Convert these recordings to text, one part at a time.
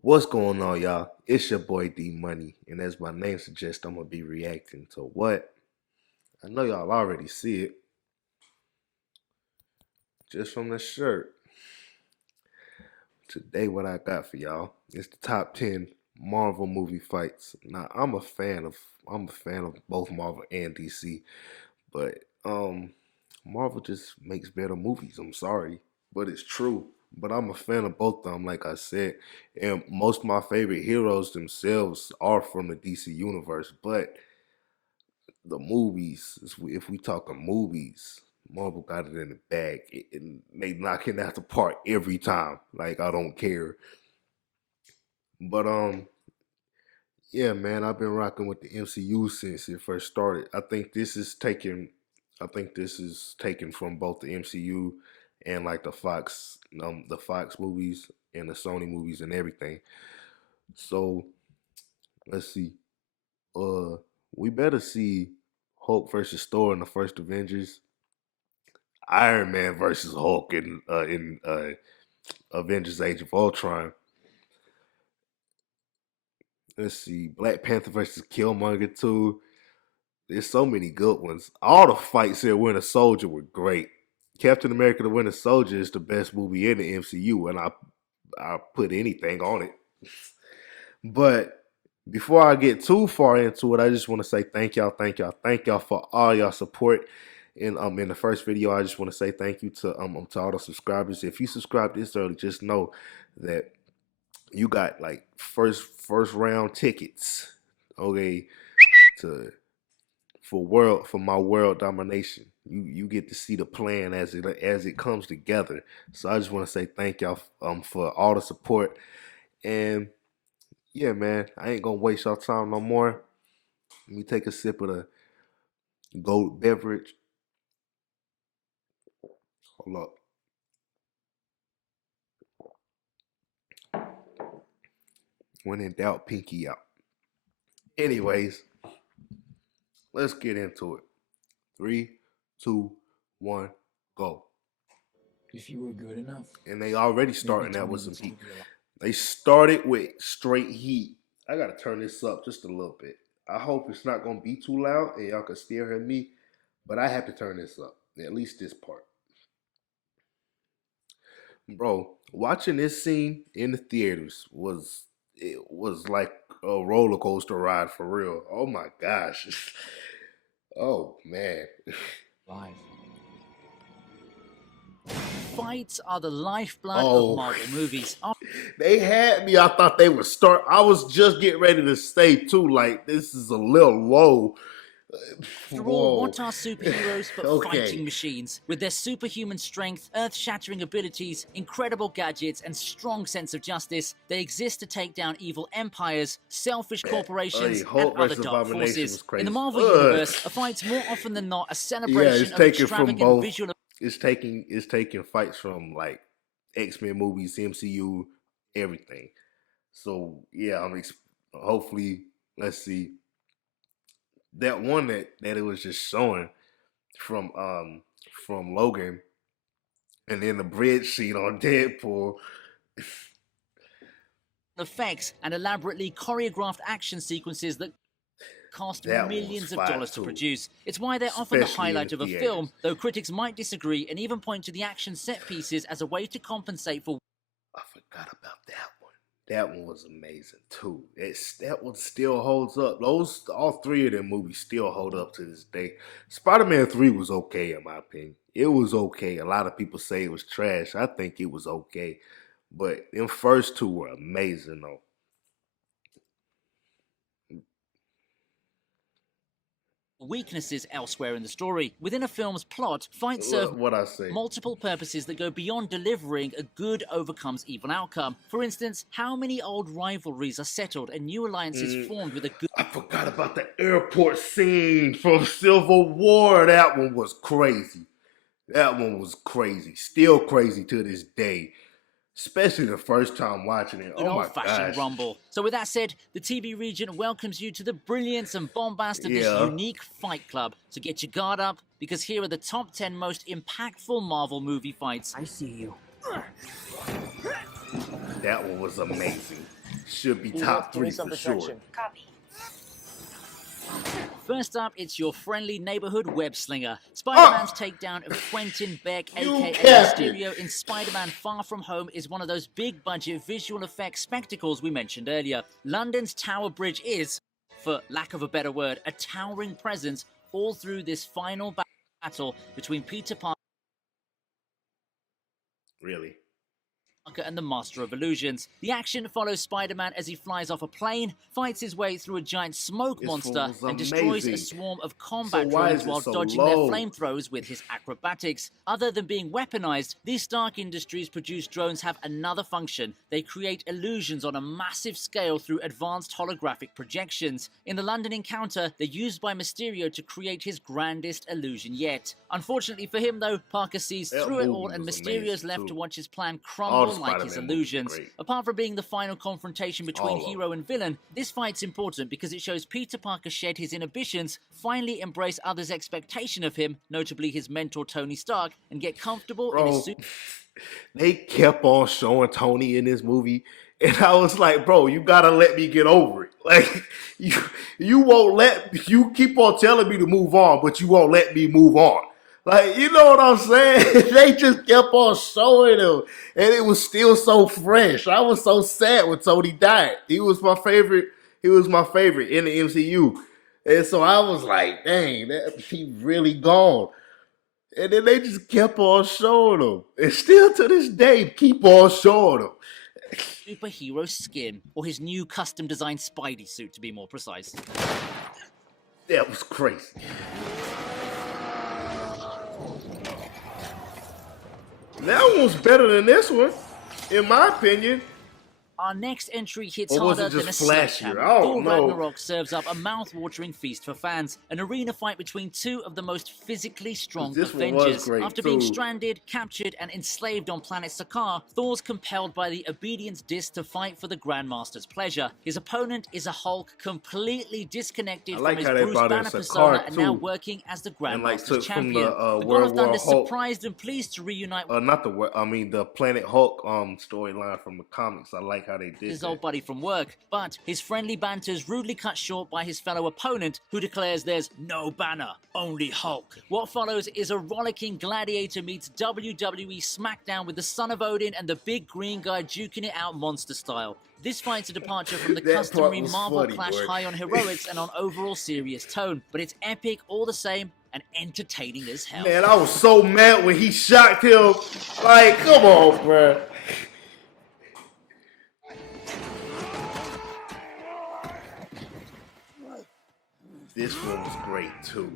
What's going on, y'all? It's your boy D Money, and as my name suggests, I'm gonna be reacting to what? I know y'all already see it just from the shirt. Today, what I got for y'all is the top 10 Marvel movie fights. Now, I'm a fan of both Marvel and DC, but Marvel just makes better movies. I'm sorry, but it's true. But I'm a fan of both of them, like I said. And most of my favorite heroes themselves are from the DC universe. But the movies, if we talking movies, Marvel got it in the bag. And they knock it out the park every time. Like I don't care. But yeah, man, I've been rocking with the MCU since it first started. I think this is taken from both the MCU and like the Fox movies and the Sony movies and everything. So let's see. Uh, we better see Hulk versus Thor in the first Avengers. Iron Man versus Hulk in Avengers: Age of Ultron. Let's see. Black Panther versus Killmonger 2. There's so many good ones. All the fights in Winter Soldier were great. Captain America: The Winter Soldier is the best movie in the MCU, and I put anything on it. But before I get too far into it, I just want to say thank y'all for all y'all support. And in the first video, I just want to say thank you to all the subscribers. If you subscribed this early, just know that you got like first round tickets. Okay, to for my world domination. You get to see the plan as it comes together. So I just want to say thank y'all for all the support. And yeah, man, I ain't gonna waste y'all time no more. Let me take a sip of the gold beverage. Hold up. When in doubt, pinky out. Anyways, let's get into it. Three, two, one, go. If you were good enough, And they already maybe starting out Tony with would some heat. save your life. They started with straight heat. I gotta turn this up just a little bit. I hope it's not gonna be too loud and y'all can still hear me, but I have to turn this up. At least this part. Bro, watching this scene in the theaters was like a roller coaster ride for real. Oh my gosh. Oh man. Life. Fights are the lifeblood of Oh, Marvel movies. they had me. I thought they would start. I was just getting ready to say too, like this is a little low. After all, Whoa. what are superheroes but Okay. fighting machines? With their superhuman strength, earth-shattering abilities, incredible gadgets, and strong sense of justice, they exist to take down evil empires, selfish Hey, corporations, and Hulk other versus dark Abomination forces. was In the crazy. Marvel Ugh. Universe, a fight's more often than not a Yeah, celebration it's of taken from extravagant both. visual It's taking fights from like X-Men movies, MCU, everything. So yeah, hopefully let's see that one that it was just showing from Logan, and then the bridge scene on Deadpool. effects and elaborately choreographed action sequences that cost That one was millions of fire dollars to too, produce. It's why they're often the especially in the highlight of a film, theaters. though critics might disagree and even point to the action set pieces as a way to compensate for I forgot about that one. That one was amazing too. That one still holds up. Those all three of them movies still hold up to this day. Spider-Man 3 was okay in my opinion. It was okay. A lot of people say it was trash. I think it was okay. But them first two were amazing though. weaknesses elsewhere in the story. Within a film's plot, fights serve Look what I say. multiple purposes that go beyond delivering a good overcomes evil outcome. For instance, how many old rivalries are settled and new alliances formed with a good I forgot about the airport scene from Civil War. That one was crazy. That one was crazy. Still crazy to this day. Especially the first time watching it. Oh my old-fashioned gosh. rumble. So with that said, the TV region welcomes you to the brilliance and bombast of this Yeah. unique fight club. So get your guard up, because here are the top 10 most impactful Marvel movie fights. I see you. That one was amazing. should be Hero, top give me 3 some for sure. protection. Copy. First up, it's your friendly neighborhood web slinger. Spider-Man's takedown of Quentin Beck, You aka capped it. Mysterio, in Spider-Man Far From Home is one of those big-budget visual effects spectacles we mentioned earlier. London's Tower Bridge is, for lack of a better word, a towering presence all through this final battle between Peter Parker Really? and the Master of Illusions. The action follows Spider-Man as he flies off a plane, fights his way through a giant smoke This monster, was and destroys a amazing. swarm of combat So why drones is it while so dodging low? their flamethrowers with his acrobatics. Other than being weaponized, these Stark Industries produced drones have another function. They create illusions on a massive scale through advanced holographic projections. In the London encounter, they're used by Mysterio to create his grandest illusion yet. Unfortunately for him, though, Parker sees That through it movie all, and was Mysterio's amazing, left too. to watch his plan All crumble the like his Spider-Man movies were illusions. great. Apart from being the final confrontation between All of hero and villain, this fight's important because it shows Peter Parker shed his inhibitions, finally embrace others' expectation of him, notably his mentor Tony Stark, and get comfortable in his Bro, suit. they kept on showing Tony in this movie, and I was like, bro, you gotta let me get over it. Like, you won't let, you keep on telling me to move on, but you won't let me move on. Like, you know what I'm saying? They just kept on showing him, and it was still so fresh. I was so sad when Tony died. He was my favorite. He was my favorite in the MCU, and so I was like, dang, he really gone. And then they just kept on showing him, and still to this day keep on showing him. Superhero skin, or his new custom-designed Spidey suit to be more precise. That was crazy. That one was better than this one, in my opinion. Our next entry hits Or was it harder than a just flashier? sledgehammer. I don't Thor know. Ragnarok serves up a mouth-watering feast for fans, an arena fight between two of the most physically strong This one was Avengers. great, After being too. stranded, captured, and enslaved on planet Sakaar, Thor's compelled by the obedience disc to fight for the Grandmaster's pleasure. His opponent is a Hulk completely disconnected I like from how his they Bruce brought in Banner Sakaar, persona and now too. working as the And, like, Grandmaster's took from the, champion. God World of Thunder War Hulk. surprised and pleased to reunite Not the Planet Hulk storyline from the comics. I like how they did his that. old buddy from work, but his friendly banter is rudely cut short by his fellow opponent, who declares there's no Banner, only Hulk. What follows is a rollicking Gladiator meets WWE SmackDown with the Son of Odin and the big green guy duking it out monster style. This fight's a departure from the That part customary was Marvel funny, clash boy. high on heroics and on overall serious tone, but it's epic all the same and entertaining as hell. Man, I was so mad when he shot him. Like, come on, bruh. This one was great too.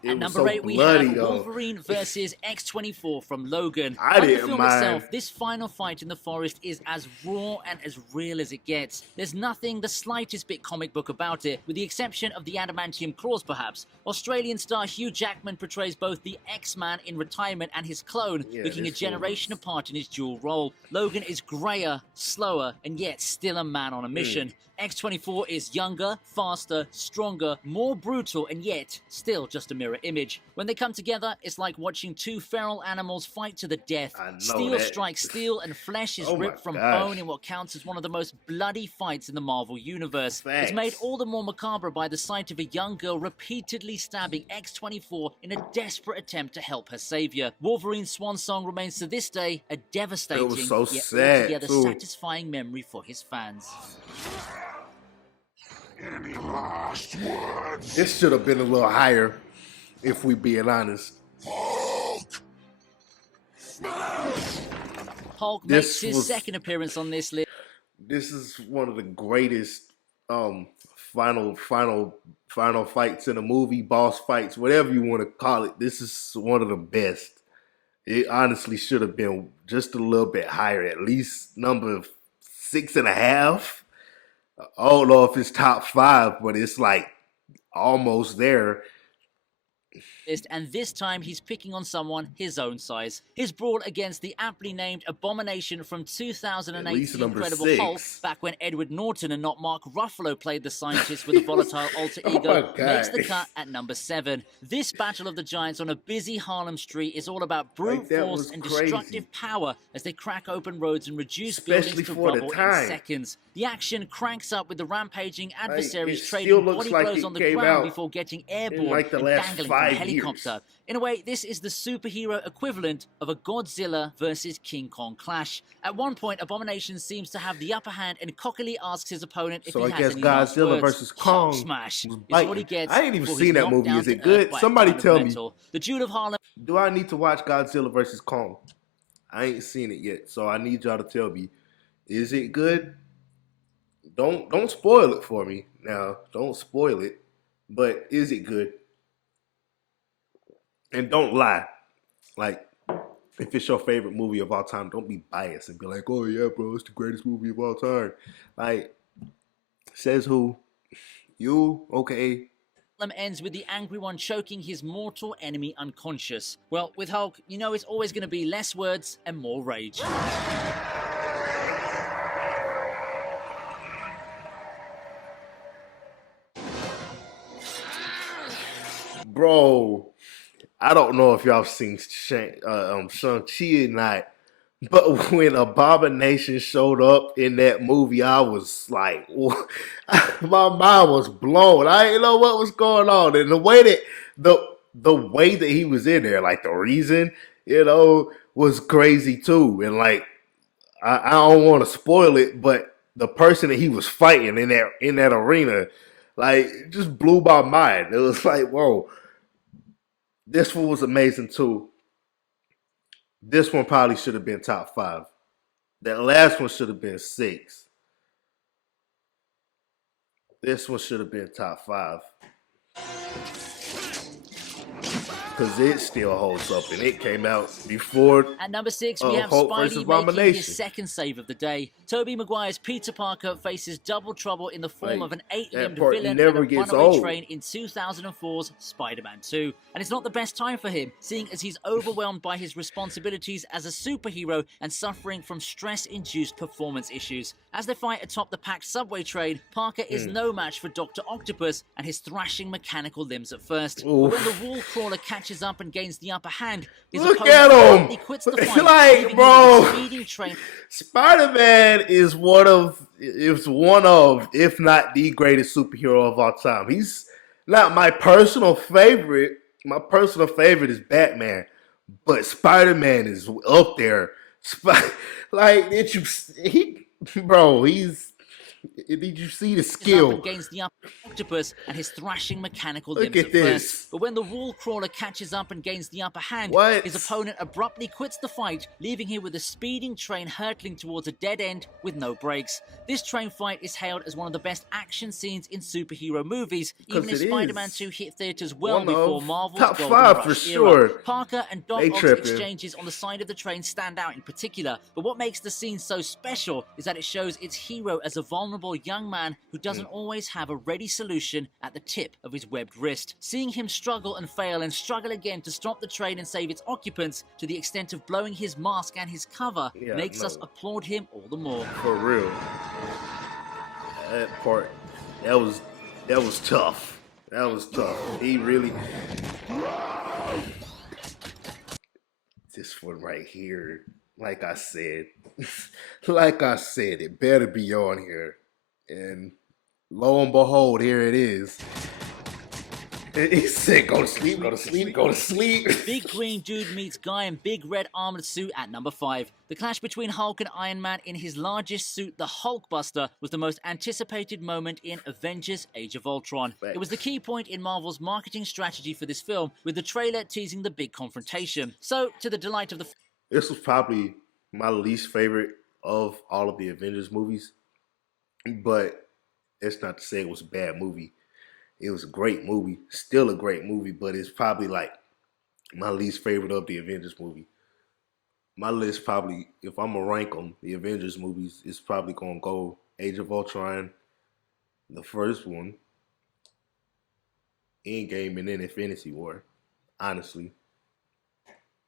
It At was number so 8, we bloody, have though. Wolverine versus X-24 from Logan. I Like didn't the film mind. itself, this final fight in the forest is as raw and as real as it gets. There's nothing the slightest bit comic book about it, with the exception of the adamantium claws perhaps. Australian star Hugh Jackman portrays both the X-Man in retirement and his clone, Yeah, looking a this one generation was- apart in his dual role. Logan is greyer, slower, and yet still a man on a mission. X-24 is younger, faster, stronger, more brutal, and yet still just a mirror image. When they come together, it's like watching two feral animals fight to the death. I know Steel that. strikes steel, and flesh is Oh my ripped from gosh. bone in what counts as one of the most bloody fights in the Marvel Universe. Facts. It's made all the more macabre by the sight of a young girl repeatedly stabbing X-24 in a desperate attempt to help her savior. Wolverine's swan song remains to this day a devastating, so yet sad, altogether too. satisfying memory for his fans. This should have been a little higher, if we being honest. Hulk This makes his was- second appearance on this list. This is one of the greatest final fights in a movie, boss fights, whatever you want to call it. This is one of the best. It honestly should have been just a little bit higher, at least number 6.5. I don't know if it's top 5, but it's like almost there. and this time he's picking on someone his own size. His brawl against the aptly named Abomination from 2008's The number Incredible 6. Hulk, back when Edward Norton and not Mark Ruffalo played the scientist with a volatile alter Oh ego, my God. makes the cut at number 7. This Battle of the Giants on a busy Harlem street is all about brute Like, that force was and crazy. destructive power as they crack open roads and reduce Especially buildings to for the rubble in time. seconds. The action cranks up with the rampaging adversaries it trading still looks body like blows it on the came ground out before getting in airborne like the and last dangling 5 from a helicopter. years. In a way, this is the superhero equivalent of a Godzilla versus King Kong clash. At one point, Abomination seems to have the upper hand and cockily asks his opponent if So he I has guess any last Godzilla words. versus Hulk Kong smash was is what he biting. gets. I ain't even before seen he's that knocked movie. down Is to it good? earth by a Somebody ton of tell me. metal. The Dude of Harlem Do I need to watch Godzilla versus Kong? I ain't seen it yet, so I need y'all to tell me. Is it good? Don't spoil it for me. Now, don't spoil it. But is it good? And don't lie. Like, if it's your favorite movie of all time, don't be biased and be like, oh yeah, bro, it's the greatest movie of all time. Like, says who? You? Okay. ends with the angry one choking his mortal enemy unconscious. Well, with Hulk, you know it's always going to be less words and more rage. Bro, I don't know if y'all seen Shang-Chi or not, but when Abomination showed up in that movie, I was like, my mind was blown. I didn't know what was going on, and the way that he was in there, like the reason, was crazy too. And like, I don't want to spoil it, but the person that he was fighting in that arena, like, it just blew my mind. It was like, whoa. This one was amazing too. This one probably should have been top 5. That last one should have been 6. This one should have been top 5. Because it still holds up, and it came out before. At number 6, we have Hulk versus Spidey making Abomination. his second save of the day. Tobey Maguire's Peter Parker faces double trouble in the form of an 8-limbed that part villain never and a gets runaway old. train in 2004's Spider-Man 2. And it's not the best time for him, seeing as he's overwhelmed by his responsibilities as a superhero and suffering from stress-induced performance issues. As they fight atop the packed subway train, Parker is no match for Dr. Octopus and his thrashing mechanical limbs at first. But when the wall crawler catches up and gains the upper hand, his Look opponent at him! abruptly quits the fight, Like, leaving him bro. with a speeding train. Spider-Man is one of, if not the greatest superhero of all time. He's not my personal favorite. My personal favorite is Batman, but Spider-Man is up there. Did you see the skill? Up against the upper octopus and his thrashing mechanical Look limbs at this. first. But when the wall crawler catches up and gains the upper hand, What? his opponent abruptly quits the fight, leaving him with a speeding train hurtling towards a dead end with no brakes. This train fight is hailed as one of the best action scenes in superhero movies, even if it Spider-Man is 2 hit theaters well one before of Marvel's top Golden 5 Rush for era. sure. Parker and Doc They Ock's tripping. exchanges on the side of the train stand out in particular, but what makes the scene so special is that it shows its hero as a vulnerable young man who doesn't always have a ready solution at the tip of his webbed wrist. Seeing him struggle and fail and struggle again to stop the train and save its occupants to the extent of blowing his mask and his cover makes us applaud him all the more. For real. That part, that was tough. That was tough. He really. This one right here, like I said, it better be on here. And lo and behold, here it is. He said, go to sleep, go to sleep, go to sleep. Big Green Dude meets Guy in Big Red Armored Suit at number 5. The clash between Hulk and Iron Man in his largest suit, the Hulkbuster, was the most anticipated moment in Avengers Age of Ultron. It was the key point in Marvel's marketing strategy for this film, with the trailer teasing the big confrontation. So, to the delight of the... This was probably my least favorite of all of the Avengers movies. But it's not to say it was a bad movie. It was a great movie. Still a great movie, but it's probably like my least favorite of the Avengers movie. My list probably, if I'm going to rank them, the Avengers movies, it's probably going to go Age of Ultron, the first one, Endgame, and then Infinity War. Honestly,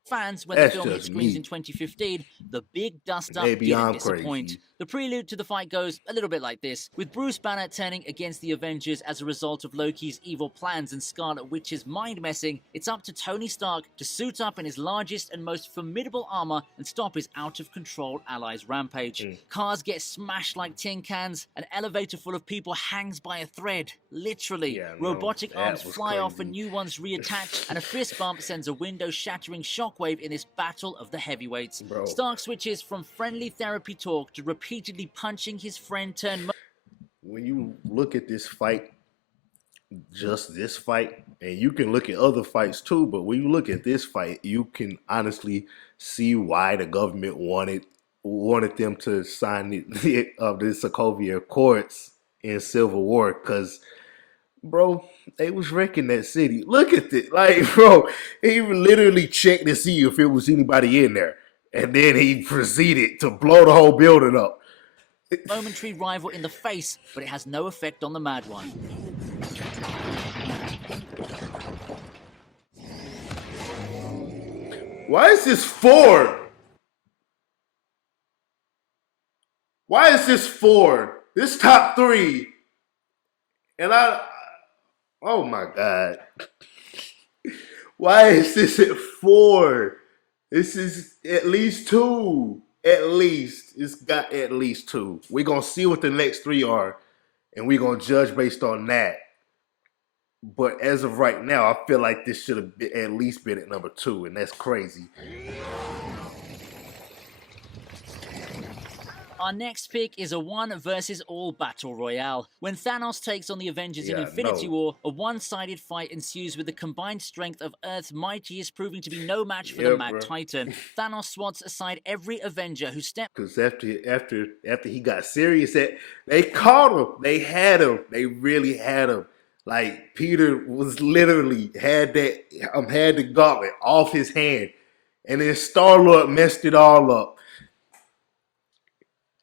Fans, when the that's film hit just screens me. in 2015, the big dust-up Maybe didn't I'm disappoint. crazy. The prelude to the fight goes a little bit like this, with Bruce Banner turning against the Avengers as a result of Loki's evil plans and Scarlet Witch's mind-messing. It's up to Tony Stark to suit up in his largest and most formidable armor and stop his out-of-control allies' rampage. Cars get smashed like tin cans, an elevator full of people hangs by a thread, literally. Yeah, no, Robotic that arms was fly off and crazy. new ones reattach, and a fist bump sends a window-shattering shockwave in this battle of the heavyweights. Bro. Stark switches from friendly therapy talk to repeatedly punching his friend turned When you look at this fight, just this fight, and you can look at other fights too, but when you look at this fight, you can honestly see why the government wanted them to sign the Sokovia Accords in Civil War, because bro, they was wrecking that city. Look at it. Like, bro, he literally checked to see if it was anybody in there. And then he proceeded to blow the whole building up. momentary rival in the face, but it has no effect on the Mad One. Why is this 4? Why is this 4? This top 3. And oh my God. Why is this at 4? This is at least 2. At least. It's got at least 2. We're going to see what the next 3 are. And we're going to judge based on that. But as of right now, I feel like this should have at least been at number 2. And that's crazy. Our next pick is a one versus all battle royale. When Thanos takes on the Avengers in Infinity War, a one-sided fight ensues with the combined strength of Earth's mightiest proving to be no match for the Mad Titan. Thanos swats aside every Avenger who stepped. Because after he got serious, they caught him. They had him. They really had him. Like Peter was literally had the gauntlet off his hand, and then Star-Lord messed it all up.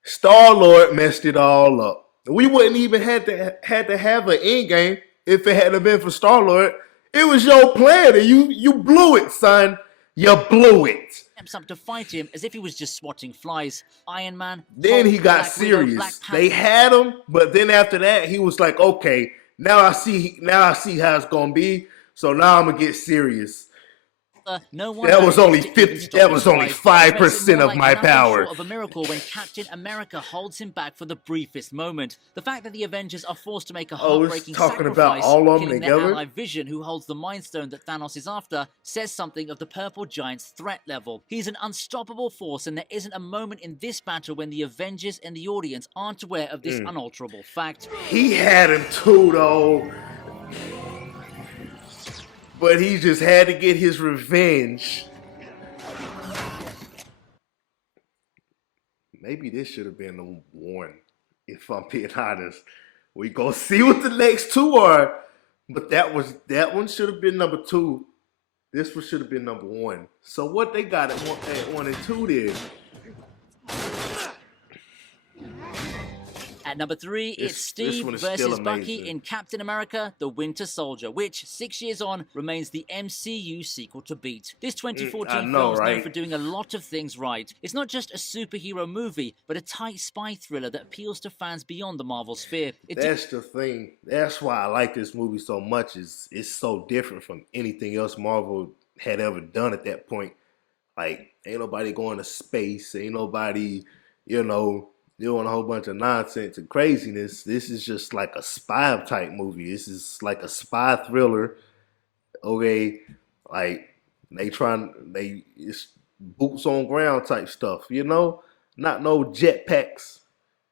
Star-Lord messed it all up. We wouldn't even had to have an end game if it hadn't been for Star-Lord. It was your plan, and you blew it, son. You blew it. Steps up to fight him as if he was just swatting flies. Iron Man. Then Hulk, he got Black Widow, serious. Black They had him, but then after that, he was like, "Okay, now I see how it's gonna be. So now I'm gonna get serious." No one that was only 50. That was only 5% of my power. Short of a miracle when Captain America holds him back for the briefest moment. The fact that the Avengers are forced to make a heartbreaking talking sacrifice, about all of them killing together? their ally Vision, who holds the Mind Stone that Thanos is after, says something of the Purple Giant's threat level. He's an unstoppable force, and there isn't a moment in this battle when the Avengers and the audience aren't aware of this unalterable fact. He had him too, though. But he just had to get his revenge. Maybe this should have been the 1, if I'm being honest. We go see what the next 2 are. But that one should have been number 2. This one should have been number 1. So what they got at 1 and 2 then? At number 3, it's Steve versus Bucky in Captain America, The Winter Soldier, which, 6 years on, remains the MCU sequel to beat. This 2014 film is known for doing a lot of things right. It's not just a superhero movie, but a tight spy thriller that appeals to fans beyond the Marvel sphere. That's the thing. That's why I like this movie so much. It's so different from anything else Marvel had ever done at that point. Like, ain't nobody going to space. Ain't nobody, doing a whole bunch of nonsense and craziness. This is just like a spy type movie. This is like a spy thriller. Okay, like it's boots on ground type stuff, not no jetpacks.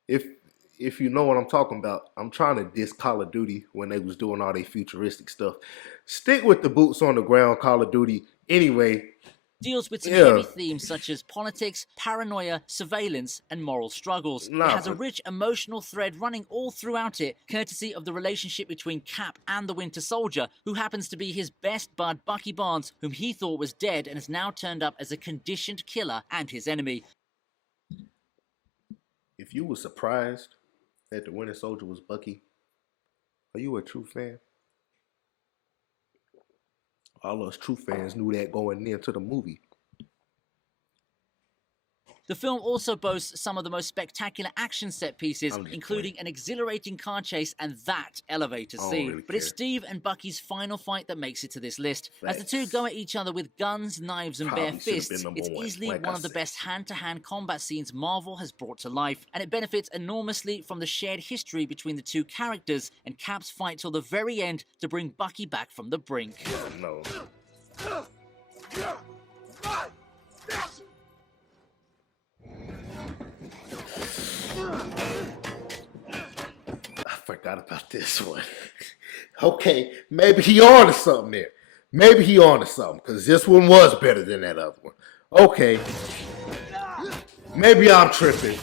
If you know what I'm talking about, I'm trying to diss Call of Duty when they was doing all their futuristic stuff. Stick with the boots on the ground Call of Duty anyway. Deals with some heavy themes such as politics, paranoia, surveillance, and moral struggles. It has a rich emotional thread running all throughout it, courtesy of the relationship between Cap and the Winter Soldier, who happens to be his best bud Bucky Barnes, whom he thought was dead and has now turned up as a conditioned killer and his enemy. If you were surprised that the Winter Soldier was Bucky, are you a true fan? All us true fans knew that going into the movie. The film also boasts some of the most spectacular action set pieces, I'm just including an exhilarating car chase and that elevator I don't scene. really But it's care. Steve and Bucky's final fight that makes it to this list. As the two Facts. go at each other with guns, knives, and bare Probably should have been fists, number it's one, easily like one I of the said. best hand-to-hand combat scenes Marvel has brought to life, and it benefits enormously from the shared history between the two characters and Cap's fight till the very end to bring Bucky back from the brink. No. I forgot about this one. Okay, maybe he on to something there. Maybe he on to something, because this one was better than that other one. Okay. Maybe I'm tripping.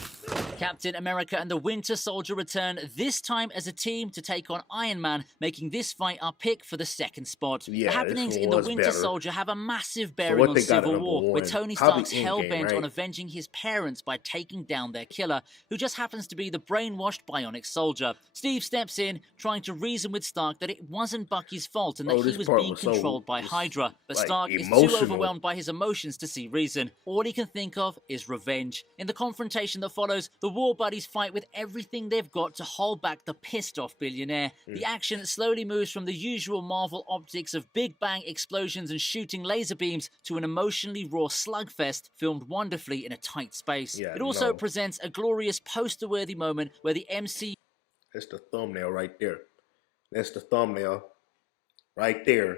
Captain America and the Winter Soldier return, this time as a team to take on Iron Man, making this fight our pick for the second spot. Yeah, the this happenings one in the was Winter better. Soldier have a massive bearing what on they got at Civil number War, where one? Tony Probably Stark's Endgame, hell-bent right? on avenging his parents by taking down their killer, who just happens to be the brainwashed bionic soldier. Steve steps in, trying to reason with Stark that it wasn't Bucky's fault and that Oh, he this was part being was so- controlled by it's, Hydra. But like, Stark is too emotional. overwhelmed by his emotions to see reason. All he can think of is revenge. In the confrontation that follows, the war buddies fight with everything they've got to hold back the pissed-off billionaire. The action slowly moves from the usual Marvel optics of big bang explosions and shooting laser beams to an emotionally raw slugfest filmed wonderfully in a tight space. Yeah, It also no. presents a glorious poster-worthy moment where the MCU That's the thumbnail right there. That's the thumbnail right there.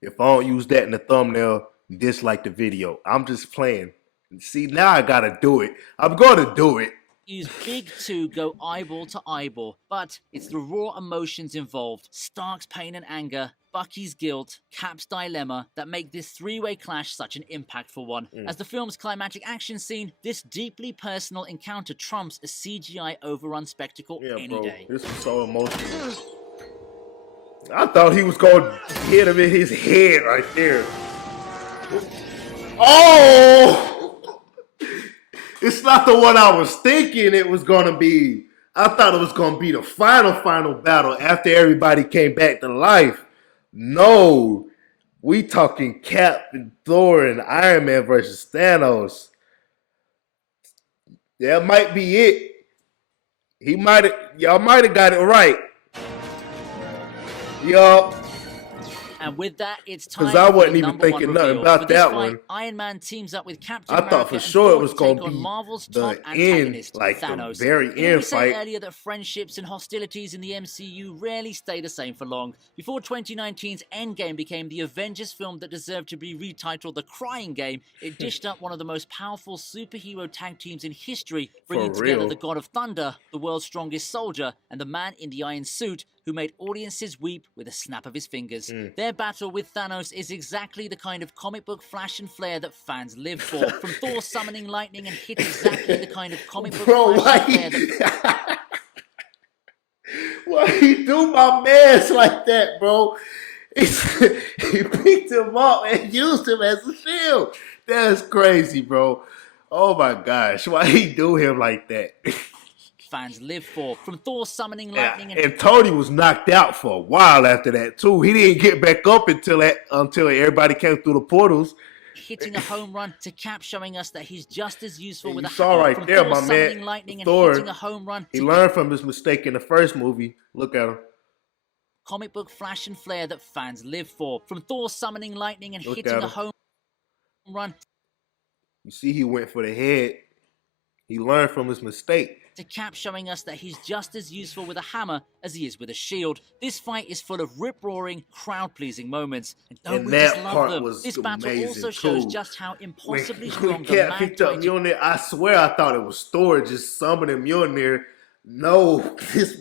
If I don't use that in the thumbnail, dislike the video. I'm just playing. See, now I gotta do it. I'm gonna do it. use big two go eyeball to eyeball, but it's the raw emotions involved, Stark's pain and anger, Bucky's guilt, Cap's dilemma, that make this three-way clash such an impactful one. As the film's climactic action scene, this deeply personal encounter trumps a CGI overrun spectacle Yeah, any bro. day. This was so emotional. I thought he was gonna hit him in his head right there. Oh! It's not the one I was thinking it was gonna be. I thought it was gonna be the final battle after everybody came back to life. No, we talking Cap and Thor and Iron Man versus Thanos. That might be it. Y'all might have got it right. Yup. And with that, it's time 'Cause I for wasn't the even number one thinking nothing reveal. about For this that fight, one. Iron Man teams up with Captain I thought America for and sure Thor it was to gonna take on be Marvel's the top end, antagonist, like the Thanos. very Didn't end we say fight. earlier that friendships and hostilities in the MCU rarely stay the same for long? Before 2019's Endgame became the Avengers film that deserved to be retitled The Crying Game, it dished up one of the most powerful superhero tag teams in history, bringing together real. the God of Thunder, the world's strongest soldier, and the man in the iron suit who made audiences weep with a snap of his fingers. Their battle with Thanos is exactly the kind of comic book flash and flare that fans live for. From Thor summoning lightning and hit exactly the kind of comic book Bro, why flash and flare that why he do my mans like that, bro? He picked him up and used him as a shield. That's crazy, bro. Oh my gosh, why he do him like that? fans live for. From Thor summoning lightning And Tony was knocked out for a while after that too. He didn't get back up until everybody came through the portals. hitting a home run, to Cap showing us that he's just as useful And with you a saw hammer. right From there, Thor my summoning man, lightning and Thor, hitting a home run, He to learned from his mistake in the first movie. Look at him. comic book flash and flare that fans live for. From Thor summoning lightning and Look hitting at a him. home run, You see, he went for the head. He learned from his mistake. to Cap showing us that he's just as useful with a hammer as he is with a shield. This fight is full of rip-roaring, crowd-pleasing moments. And don't And we that just love part them? was This battle amazing, also shows too. just how When, impossibly when strong the Cap man picked up Titan Mjolnir, I swear I thought it was Thor just summoning Mjolnir. No, this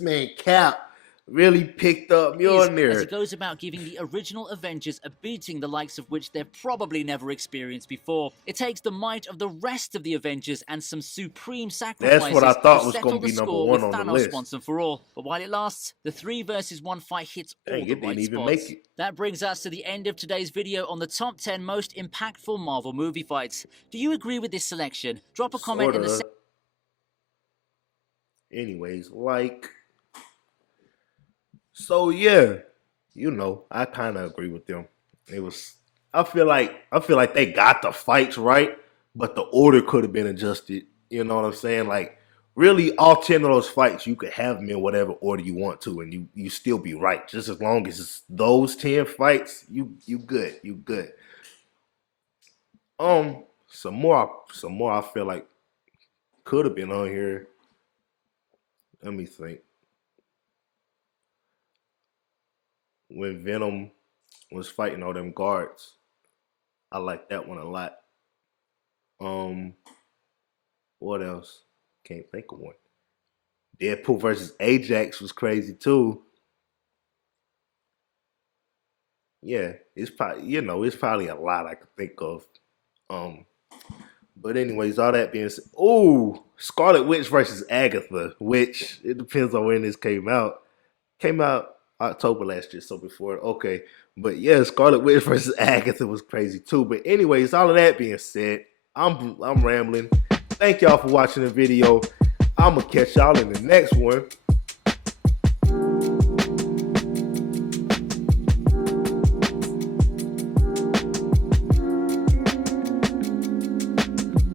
man Cap really picked up is, as he Mjolnir. goes about giving the original Avengers a beating the likes of which they've probably never experienced before. It takes the might of the rest of the Avengers and some supreme sacrifices what I thought to was settle gonna the be number score one with on the Thanos list. once and for all. But while it lasts, the 3 versus 1 fight hits all Dang, the it didn't right even spots. make it. That brings us to the end of today's video on the top 10 most impactful Marvel movie fights. Do you agree with this selection? Drop a comment in the Sorta. Anyways, so yeah, I kind of agree with them. It was. I feel like they got the fights right, but the order could have been adjusted. You know what I'm saying? Like, really, all 10 of those fights, you could have them in whatever order you want to, and you still be right. Just as long as it's those 10 fights, you good. You good. Some more I feel like could have been on here. Let me think. When Venom was fighting all them guards, I like that one a lot. Um, what else? Can't think of one. Deadpool versus Ajax was crazy too. Yeah, it's probably a lot I could think of. Um, but anyways, all that being said, oh, Scarlet Witch versus Agatha, which it depends on when this came out. Came out October last year, so before okay. But yeah, Scarlet Witch versus Agatha was crazy too. But anyways, all of that being said, I'm rambling. Thank y'all for watching the video. I'm gonna catch y'all in the next one.